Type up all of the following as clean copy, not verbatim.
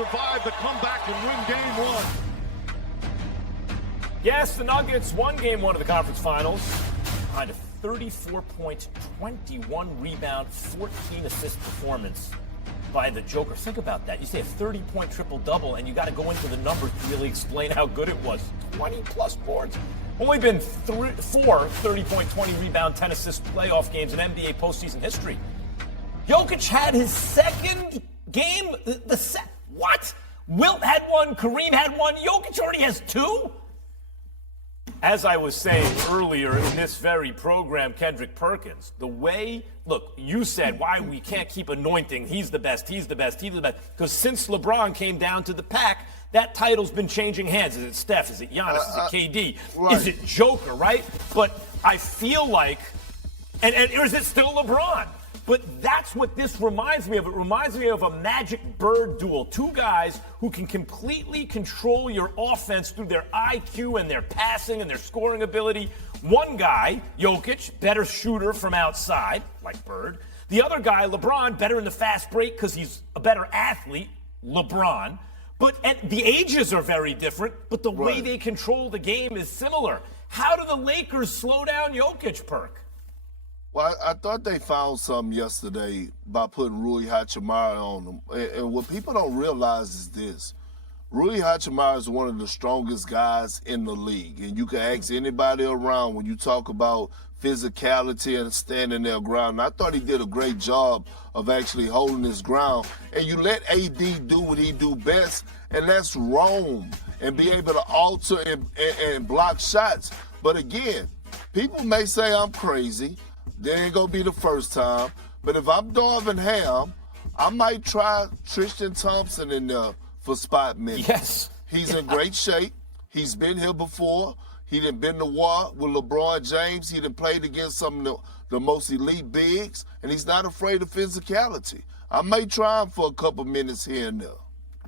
survive the comeback and win game one. Yes, the Nuggets won game one of the conference finals behind a 34-point, 21-rebound, 14-assist performance by the Joker. Think about that. You say a 30-point triple-double, and you got to go into the numbers to really explain how good it was. 20-plus boards. Only been four 30-point, 20-rebound, 10-assist playoff games in NBA postseason history. Jokic had his second game. What? Wilt had one. Kareem had one. Jokic already has two? As I was saying earlier in this very program, Kendrick Perkins, the way, look, you said why we can't keep anointing, he's the best, he's the best, he's the best. Because since LeBron came down to the pack, that title's been changing hands. Is it Steph? Is it Giannis? Is it KD? Right. Is it Joker, right? But I feel like, or is it still LeBron? But that's what this reminds me of. It reminds me of a Magic Bird duel. Two guys who can completely control your offense through their IQ and their passing and their scoring ability. One guy, Jokic, better shooter from outside, like Bird. The other guy, LeBron, better in the fast break because he's a better athlete, LeBron. And the ages are very different, but the way they control the game is similar. How do the Lakers slow down Jokic, Perk? Well, I thought they found something yesterday by putting Rui Hachimura on them. And what people don't realize is this. Rui Hachimura is one of the strongest guys in the league. And you can ask anybody around when you talk about physicality and standing their ground. And I thought he did a great job of actually holding his ground. And you let AD do what he do best, and that's roam and be able to alter and block shots. But again, people may say I'm crazy. They ain't gonna be the first time. But if I'm Darvin Ham, I might try Tristan Thompson in there for spot minutes. Yes. He's in great shape. He's been here before. He done been to war with LeBron James. He done played against some of the most elite bigs, and he's not afraid of physicality. I may try him for a couple minutes here and there.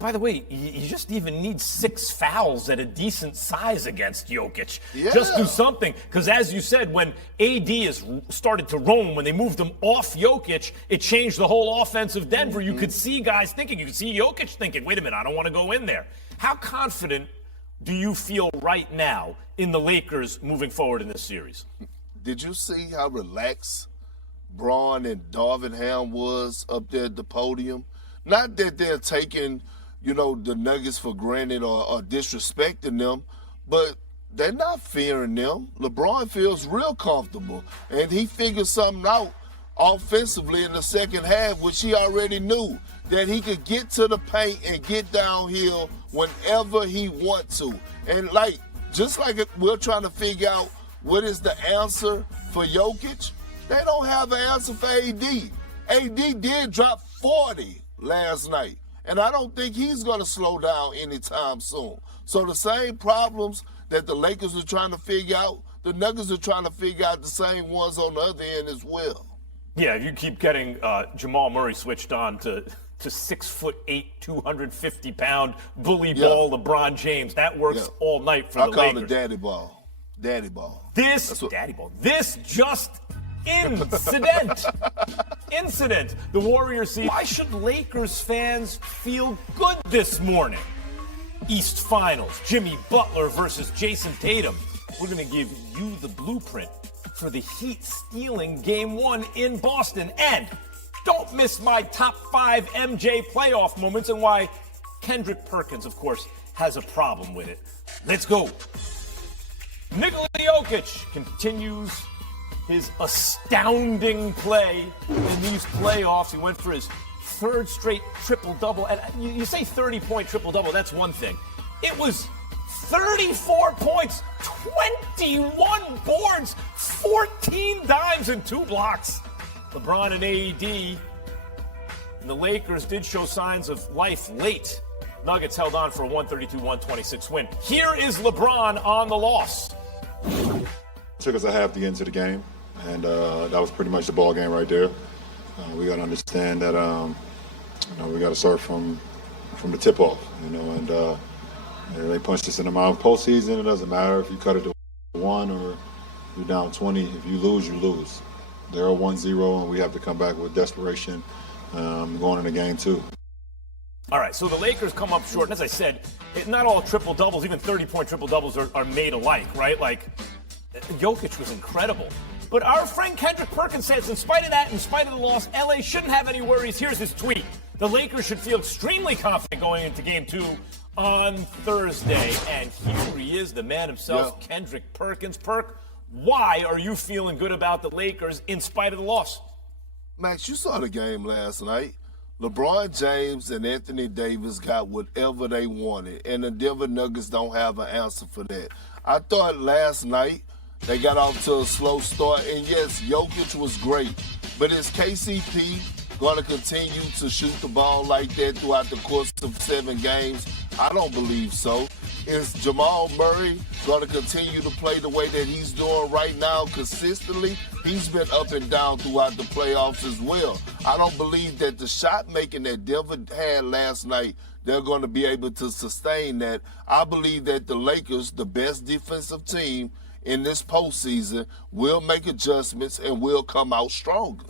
By the way, you just even need 6 fouls at a decent size against Jokic. Yeah. Just do something. Because as you said, when AD has started to roam, when they moved him off Jokic, it changed the whole offense of Denver. You could see guys thinking, you could see Jokic thinking, wait a minute, I don't want to go in there. How confident do you feel right now in the Lakers moving forward in this series? Did you see how relaxed Braun and Darvin Ham was up there at the podium? Not that they're taking the Nuggets for granted or disrespecting them, but they're not fearing them. LeBron feels real comfortable, and he figured something out offensively in the second half, which he already knew, that he could get to the paint and get downhill whenever he wants to. And just like we're trying to figure out what is the answer for Jokic, they don't have an answer for AD. AD did drop 40 last night. And I don't think he's going to slow down anytime soon. So the same problems that the Lakers are trying to figure out, the Nuggets are trying to figure out the same ones on the other end as well. Yeah, if you keep getting Jamal Murray switched on to 6'8", 250-pound bully ball LeBron James, that works all night for the Lakers. I call it daddy ball. Daddy ball. Daddy ball. This just incident. The Warriors see. Why should Lakers fans feel good this morning? East Finals. Jimmy Butler versus Jason Tatum. We're going to give you the blueprint for the Heat stealing Game 1 in Boston. And don't miss my top 5 MJ playoff moments and why Kendrick Perkins, of course, has a problem with it. Let's go. Nikola Jokic continues his astounding play in these playoffs. He went for his 3rd straight triple-double. And you say 30-point triple-double, that's one thing. It was 34 points, 21 boards, 14 dimes, and 2 blocks. LeBron and AD. And the Lakers did show signs of life late. Nuggets held on for a 132-126 win. Here is LeBron on the loss. Took us a half to get into the game. And that was pretty much the ball game right there. We got to understand that we got to start from the tip off. And they punched us in the mouth postseason. It doesn't matter if you cut it to 1 or you're down 20. If you lose, you lose. They're 1-0, and we have to come back with desperation going into game 2. All right, so the Lakers come up short. And as I said, not all triple-doubles, even 30-point triple-doubles are made alike, right? Like, Jokic was incredible. But our friend Kendrick Perkins says, in spite of that, in spite of the loss, LA shouldn't have any worries. Here's his tweet. The Lakers should feel extremely confident going into Game 2 on Thursday. And here he is, the man himself, Kendrick Perkins. Perk, why are you feeling good about the Lakers in spite of the loss? Max, you saw the game last night. LeBron James and Anthony Davis got whatever they wanted, and the Denver Nuggets don't have an answer for that. I thought last night they got off to a slow start, and yes, Jokic was great, but is KCP going to continue to shoot the ball like that throughout the course of 7 games? I don't believe so. Is Jamal Murray going to continue to play the way that he's doing right now consistently? He's been up and down throughout the playoffs as well. I don't believe that the shot making that Denver had last night, they're going to be able to sustain that. I believe that the Lakers, the best defensive team in this postseason, will make adjustments and will come out stronger.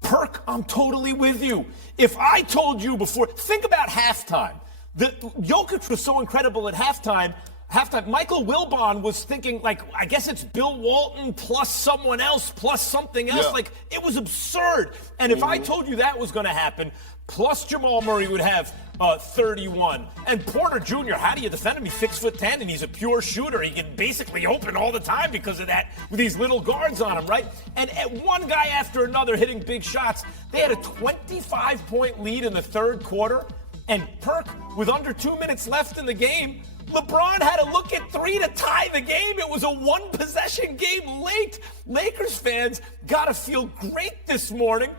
Perk, I'm totally with you. If I told you before, think about halftime. Jokic was so incredible at halftime. Michael Wilbon was thinking, like, I guess it's Bill Walton plus someone else plus something else. Yeah. Like, it was absurd. And if I told you that was going to happen, plus Jamal Murray would have 31. And Porter Jr., how do you defend him? He's 6'10", and he's a pure shooter. He can basically open all the time because of that, with these little guards on him, right? And one guy after another hitting big shots. They had a 25-point lead in the third quarter. And Perk, with under 2 minutes left in the game, LeBron had to look at 3 to tie the game. It was a one-possession game late. Lakers fans got to feel great this morning.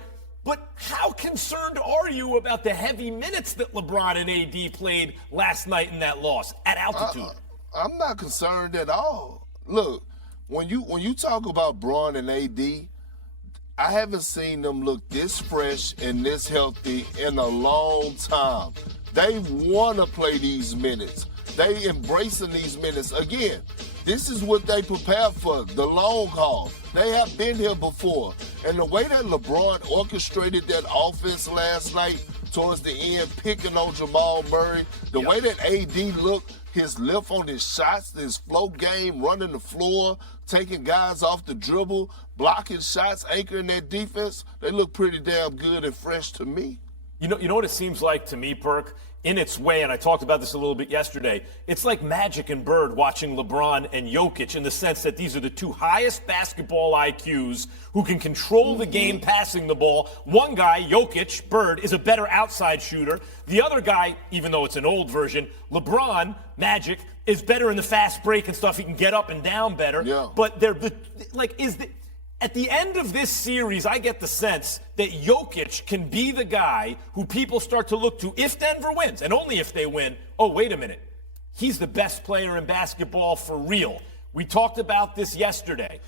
But how concerned are you about the heavy minutes that LeBron and AD played last night in that loss at altitude? I'm not concerned at all. Look, when you talk about Bron and AD, I haven't seen them look this fresh and this healthy in a long time. They want to play these minutes. They embracing these minutes. Again, this is what they prepare for, the long haul. They have been here before. And the way that LeBron orchestrated that offense last night towards the end, picking on Jamal Murray, the way that AD looked, his lift on his shots, his float game, running the floor, taking guys off the dribble, blocking shots, anchoring that defense, they look pretty damn good and fresh to me. You know what it seems like to me, Perk? In its way, and I talked about this a little bit yesterday, it's like Magic and Bird watching LeBron and Jokic in the sense that these are the two highest basketball IQs who can control the game passing the ball. One guy, Jokic, Bird, is a better outside shooter. The other guy, even though it's an old version, LeBron, Magic, is better in the fast break and stuff. He can get up and down better. Yeah. But at the end of this series, I get the sense that Jokic can be the guy who people start to look to if Denver wins, and only if they win. Oh, wait a minute. He's the best player in basketball for real. We talked about this yesterday.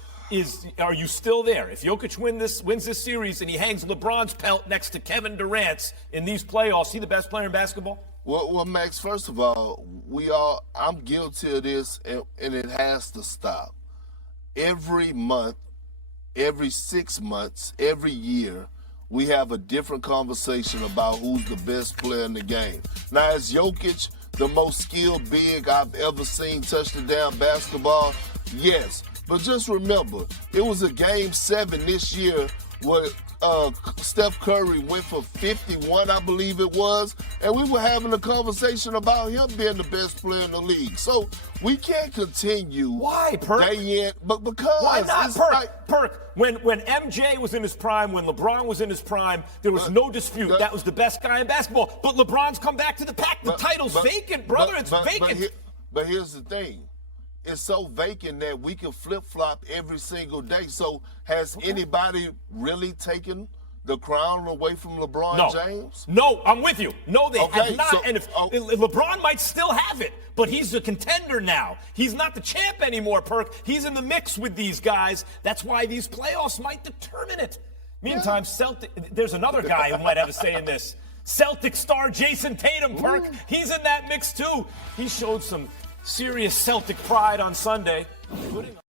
Are you still there? If Jokic wins this series and he hangs LeBron's pelt next to Kevin Durant's in these playoffs, is he the best player in basketball? Well, Max, first of all, I'm guilty of this, and it has to stop. Every month, every 6 months, every year, we have a different conversation about who's the best player in the game. Now, is Jokic the most skilled big I've ever seen touch the damn basketball? Yes. But just remember, it was a Game 7 this year where Steph Curry went for 51, I believe it was, and we were having a conversation about him being the best player in the league. So we can't continue. Why, Perk? But because. Why not, Perk? Like, Perk, when MJ was in his prime, when LeBron was in his prime, there was no dispute that was the best guy in basketball. But LeBron's come back to the pack. The title's vacant, brother. It's vacant. But here's the thing. It's so vacant that we can flip-flop every single day. So has anybody really taken the crown away from LeBron James? No, I'm with you. No, they have not. So, and if LeBron might still have it, but he's a contender now. He's not the champ anymore, Perk. He's in the mix with these guys. That's why these playoffs might determine it. Meantime, there's another guy who might have a say in this. Celtic star Jason Tatum, Perk. He's in that mix too. He showed some serious Celtic pride on Sunday.